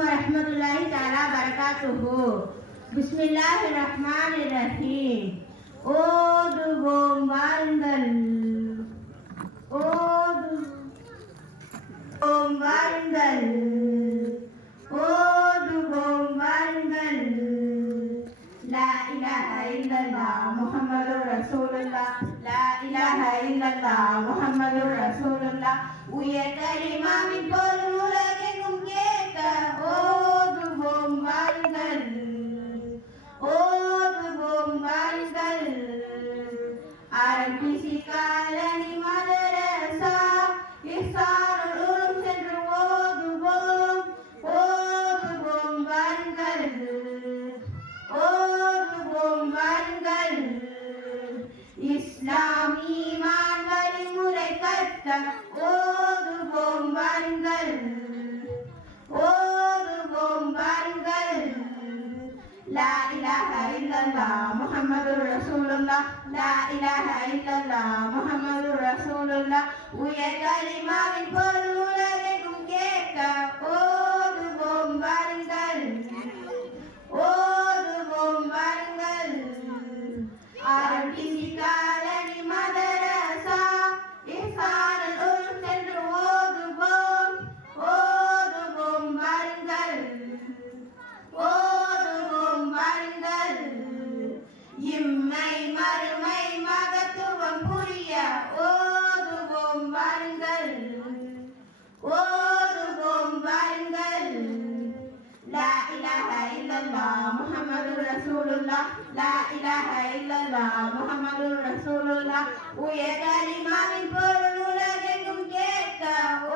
வரஹ்மத்துல்லாஹி தஆலா பரகாத்துஹு. பிஸ்மில்லாஹிர்ரஹ்மானிர்ரஹீம். ஓதுவோம் வாருங்கள், ஓதுவோம் வாருங்கள், ஓதுவோம் வாருங்கள். லா இலாஹா இல்லல்லாஹ் முஹம்மதுர் ரசூலுல்லாஹ், லா இலாஹா இல்லல்லாஹ் முஹம்மதுர் ரசூலுல்லாஹ். உயர் கலிமாவின் பொருள் உலகெங்கும் கேட்க ஓதுவோம் வாருங்கள், ஓதுவோம் வாருங்கள். ஆரம்பிசி காலனி மதரசா இஹ்சானுல் உலூம் சென்று ஓதுவோம், ஓதுவோம் வாருங்கள், ஓதுவோம் வாருங்கள். இஸ்லாம் ஈமான் வழிமுறை கற்க ஓதுவோம் வாருங்கள், ஓதுவோம் வாருங்கள். லா இலாஹா இல்லல்லாஹ் முஹம்மதுர் ரசூலுல்லாஹ், லா இலாஹா இல்லல்லாஹ் முஹம்மதுர் ரசூலுல்லாஹ். உயர் கலிமாவின் பொருள் உலகெங்கும் கேட்க ஓதுவோம் வாருங்கள், ஓதுவோம் வாருங்கள். ஆரம்பிசி காலனி மதரசா இஹ்சானுல் உலூம் சென்று ஓதுவோம், ஓதுவோம் வாருங்கள், ஓதுவோம் வாருங்கள். இம்மை மறுமை மகத்துவம் புரிய ஓதுவோம் வாருங்கள், ஓதுவோம் வாருங்கள். லா இலாஹா இல்லல்லாஹ் முஹம்மதுர் ரசூலுல்லாஹ், லா இலாஹா இல்லல்லாஹ் முஹம்மதுர் ரசூலுல்லாஹ். உயர் கலிமாவின் பொருள் உலகெங்கும் கேட்க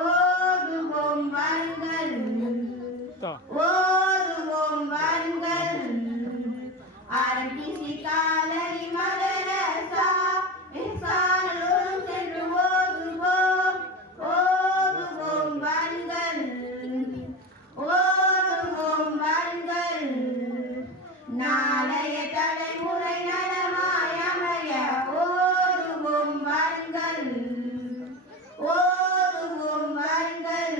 ஓதுவோம் வாருங்கள், ஓதுவோம் வாருங்கள். ஆரம்பிசி காலனி மதரசா இஹ்சானுல் உலூம் சென்று ஓதுவோம், ஓதுவோம் வாருங்கள், ஓதுவோம் வாருங்கள். நாளைய தலைமுறை நலமாய் அமைய ஓதுவோம் வாருங்கள், ஓதுவோம் வாருங்கள்.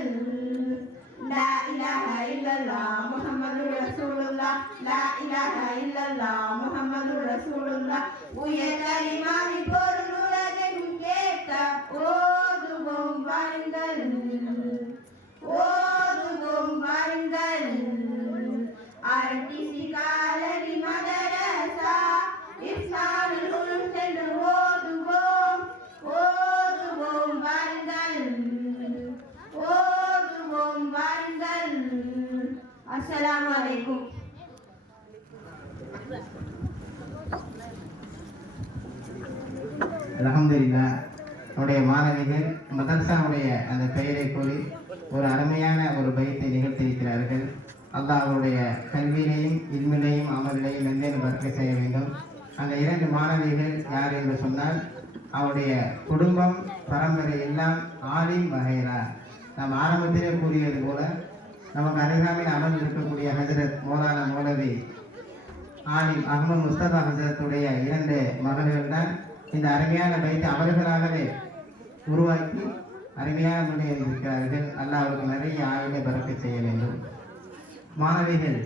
லா இலாஹா இல்லல்லாஹ் முஹம்மதுர் ரசூலுல்லாஹ், லா இலாஹா இல்லல்லாஹ் முஹம்மதுர் ரசூலுல்லாஹ். உயர் கலிமாவின் பொருள் உலகெங்கும் கேட்க ஓதுவோம் வாருங்கள், ஓதுவோம் வாருங்கள். ஆரம்பிசி காலனி மதரசா இஹ்சானுல் உலூம் சென்று ஓதுவோம், ஓதுவோம் வாருங்கள், ஓதுவோம் வாருங்கள். அஸ்ஸலாமு அலைக்கும். அல்ஹம்துலில்லாஹ். நம்முடைய மாணவிகள் மதரசாவுடைய அந்த பெயரை கூறி ஒரு அருமையான ஒரு பைத்தை நிகழ்த்தியிருக்கிறார்கள். அல்லாஹ் அவருடைய கல்வியிலையும் இல்மிலையும் அமலிலையும் மென்மேலும் பறக்க செய்ய வேண்டும். அந்த இரண்டு மாணவிகள் யார் என்று சொன்னால் அவருடைய குடும்பம் பரம்பரை எல்லாம் ஆலிம் வகைரா. நாம் ஆரம்பத்திலே கூறியது போல நமக்கு அருகாமையில் அமர்ந்து இருக்கக்கூடிய ஹஜரத் மௌலானா மௌலவி ஆலிம் அஹ்மத் முஸ்தபா ஹஜரத்துடைய இரண்டு மகள்கள் தான் இந்த அருமையான பைத்தை அவர்களாகவே உருவாக்கி அருமையான முன்னேறி இருக்கிறார்கள். அல்லாஹ் அவருக்கு நிறைய ஆயுளை பறக்க செய்ய வேண்டும். மாணவிகள்